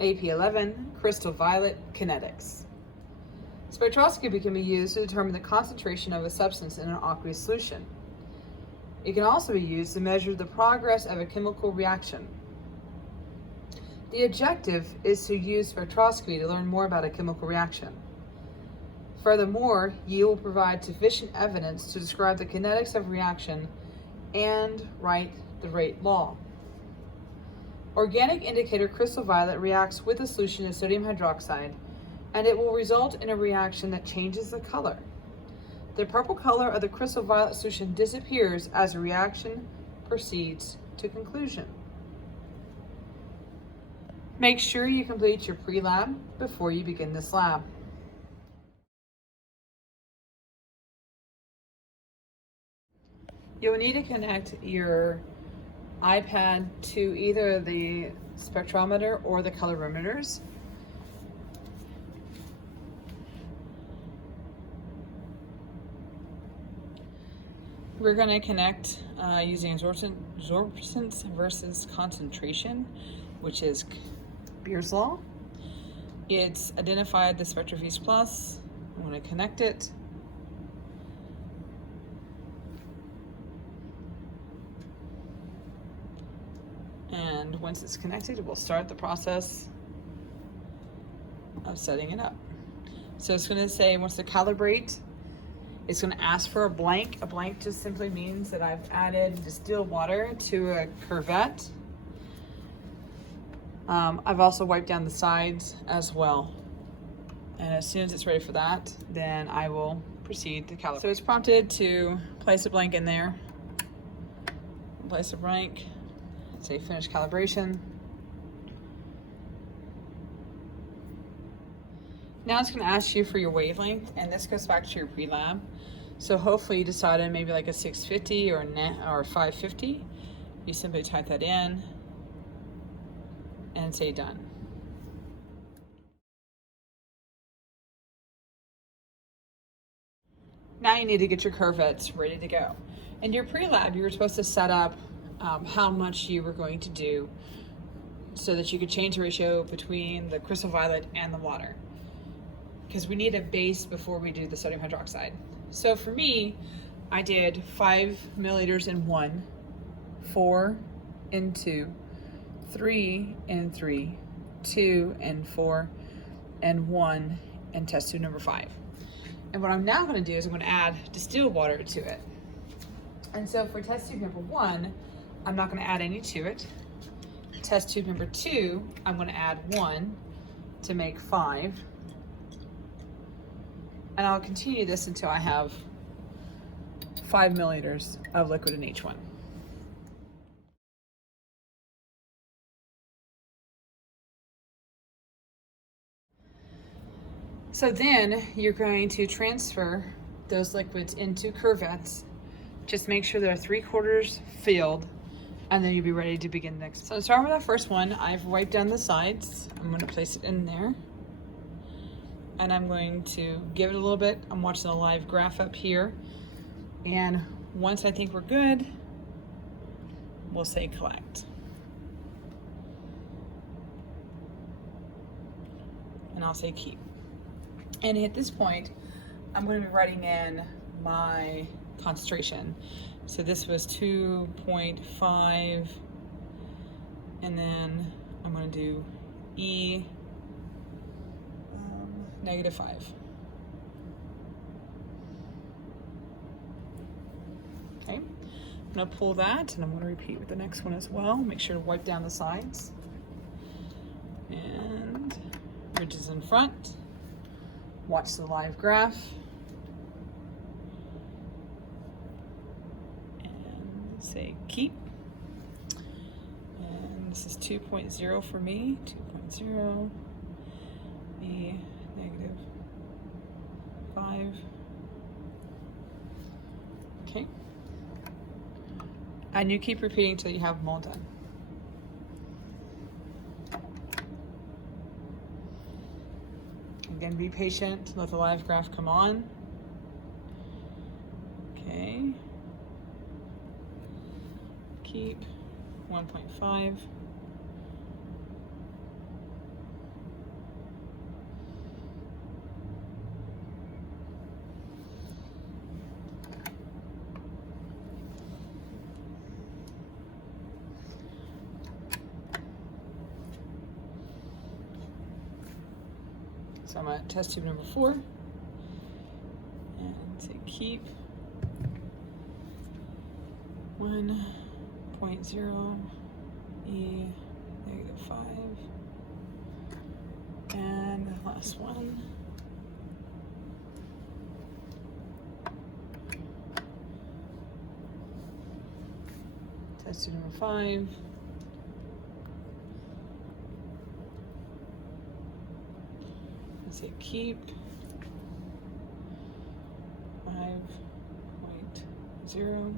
AP11, crystal violet kinetics. Spectroscopy can be used to determine the concentration of a substance in an aqueous solution. It can also be used to measure the progress of a chemical reaction. The objective is to use spectroscopy to learn more about a chemical reaction. Furthermore, you will provide sufficient evidence to describe the kinetics of reaction and write the rate law. Organic indicator crystal violet reacts with a solution of sodium hydroxide, and it will result in a reaction that changes the color. The purple color of the crystal violet solution disappears as the reaction proceeds to conclusion. Make sure you complete your pre-lab before you begin this lab. You'll need to connect your iPad to either the spectrometer or the colorimeters. We're going to connect using absorbance versus concentration, which is Beer's law. It's identified the Spectrofuse Plus. I'm going to connect it. And once it's connected, we'll start the process of setting it up. So it's going to say it wants to calibrate. It's going to ask for a blank. A blank just simply means that I've added distilled water to a curvette. I've also wiped down the sides as well. And as soon as it's ready for that, then I will proceed to calibrate. So it's prompted to place a blank in there. Place a blank. Say finish calibration. Now it's going to ask you for your wavelength, and this goes back to your pre-lab. So hopefully you decided maybe like a 650 or 550. You simply type that in and say done. Now you need to get your curvettes ready to go. In your pre-lab, you were supposed to set up how much you were going to do so that you could change the ratio between the crystal violet and the water, because we need a base before we do the sodium hydroxide. So for me, I did 5 milliliters in 1, 4 in 2, 3 in 3, 2 and 4, and 1 in test tube number 5. And what I'm now going to do is I'm going to add distilled water to it. And so for test tube number 1, I'm not going to add any to it. Test tube number 2, I'm going to add 1 to make 5. And I'll continue this until I have 5 milliliters of liquid in each one. So then you're going to transfer those liquids into curvettes. Just make sure they're 3/4 filled, and then you'll be ready to begin next. So to start with that first one, I've wiped down the sides. I'm going to place it in there. And I'm going to give it a little bit. I'm watching a live graph up here. And once I think we're good, we'll say collect. And I'll say keep. And at this point, I'm going to be writing in my concentration. So this was 2.5, and then I'm going to do E -5. Okay, I'm going to pull that, and I'm going to repeat with the next one as well. Make sure to wipe down the sides and ridges in front. Watch the live graph. And say keep. And this is 2.0 for me. 2.0. E -5. Okay. And you keep repeating until you have them all done. Again, be patient, let the live graph come on. Okay. Keep 1.5. So I'm at test tube number 4. And say keep 1.0 E -5. And the last one. Test tube number 5. Let's say keep 5.0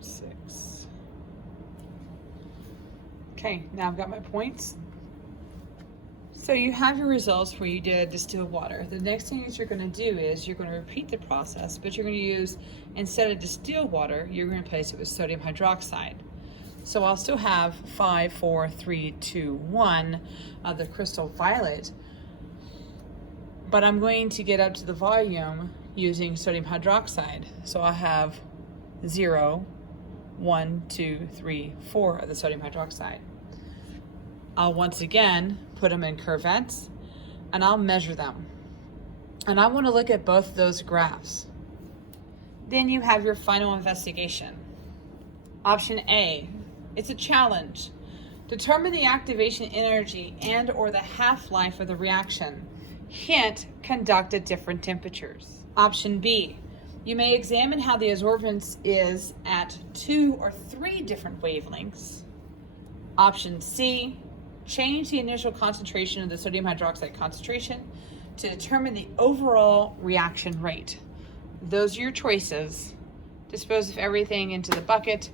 6. Okay, now I've got my points. So you have your results where you did distilled water. The next thing that you're going to do is you're going to repeat the process, but you're going to use, instead of distilled water, you're going to replace it with sodium hydroxide. So I'll still have 5, 4, 3, 2, 1 of the crystal violet, but I'm going to get up to the volume using sodium hydroxide. So I'll have 0, 1, 2, 3, 4 of the sodium hydroxide. I'll once again put them in curvettes and I'll measure them. And I want to look at both of those graphs. Then you have your final investigation. Option A, it's a challenge. Determine the activation energy and or the half-life of the reaction. Hint, conduct at different temperatures. Option B, you may examine how the absorbance is at 2 or 3 different wavelengths. Option C, change the initial concentration of the sodium hydroxide concentration to determine the overall reaction rate. Those are your choices. Dispose of everything into the bucket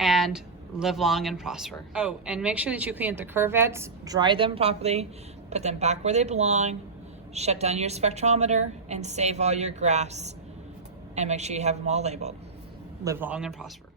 and live long and prosper. Oh, and make sure that you clean up the curvettes, dry them properly, put them back where they belong, shut down your spectrometer, and save all your graphs, and make sure you have them all labeled. Live long and prosper.